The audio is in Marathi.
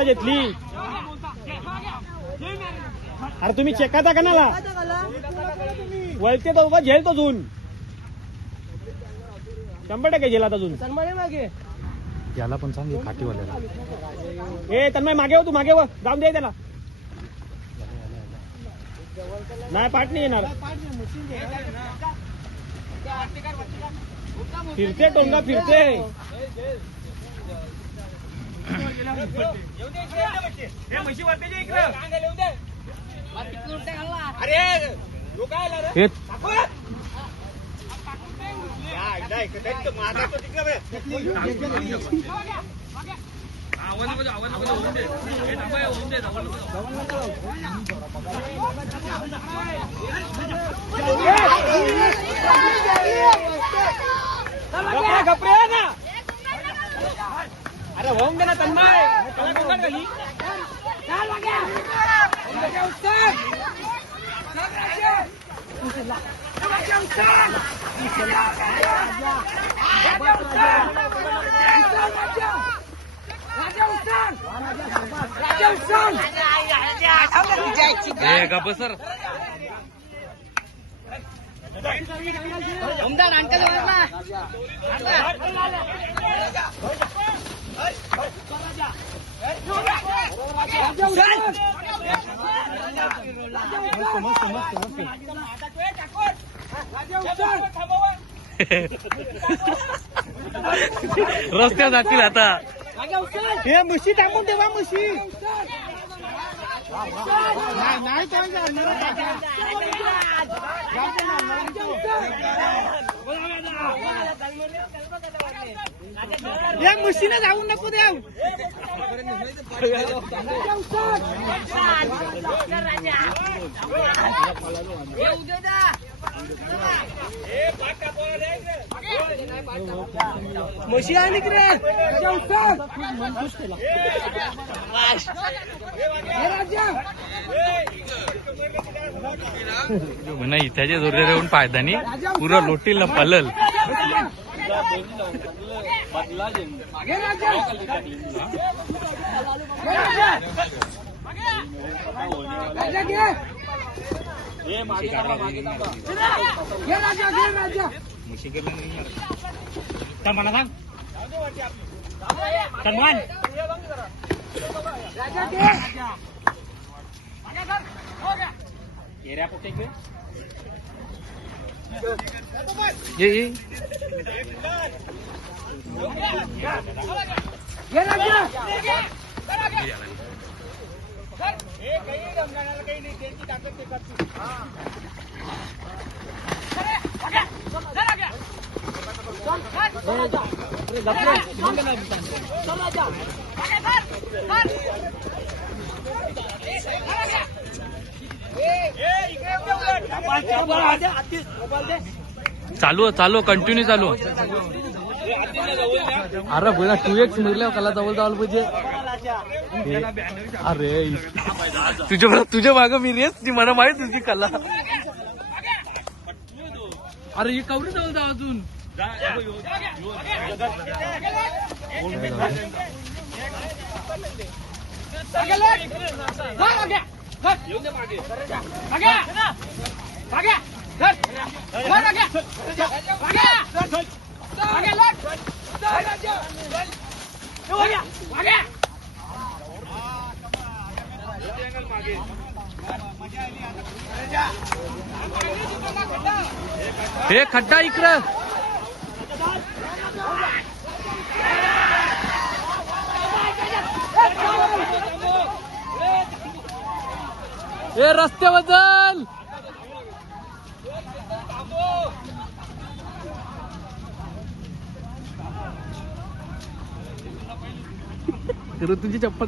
आता घेतली. अरे तुम्ही चेकाचा कणाला वळते तो झेल तो अजून 100% झेल आता अजून. याला पण सांग काठीवाल्याला. ए तन्मय मागे हो, तू मागे व जाऊन दे त्याला. नाही पाठ नाही येणार. फिरते टोंगा फिरते. घपरे ना. अरे होऊन दे ना तन्मय. सर रस्त्यावर जातील आता. हे म्हशी टाकून ठेवा म्हशी. नाही या म्हशीने जाऊन नको द्या. म्हशी आहे निकडे. नाही त्याच्या जोरदार येऊन फायदा नाही. पुरं लोटील ना पलल. मला सांग सन्मान. चालू चालू कंटिन्यू चालू. अरे बोला 2x मिळल्यावर कला जवळ जावं पाहिजे. अरे तुझ्या माग मी रेस ती मला माहित तुझी कला. अरे ही कवडी जवळ जाव अजून. हे खड्डा इकडं. हे रस्त्यावर चल. तुझी चप्पल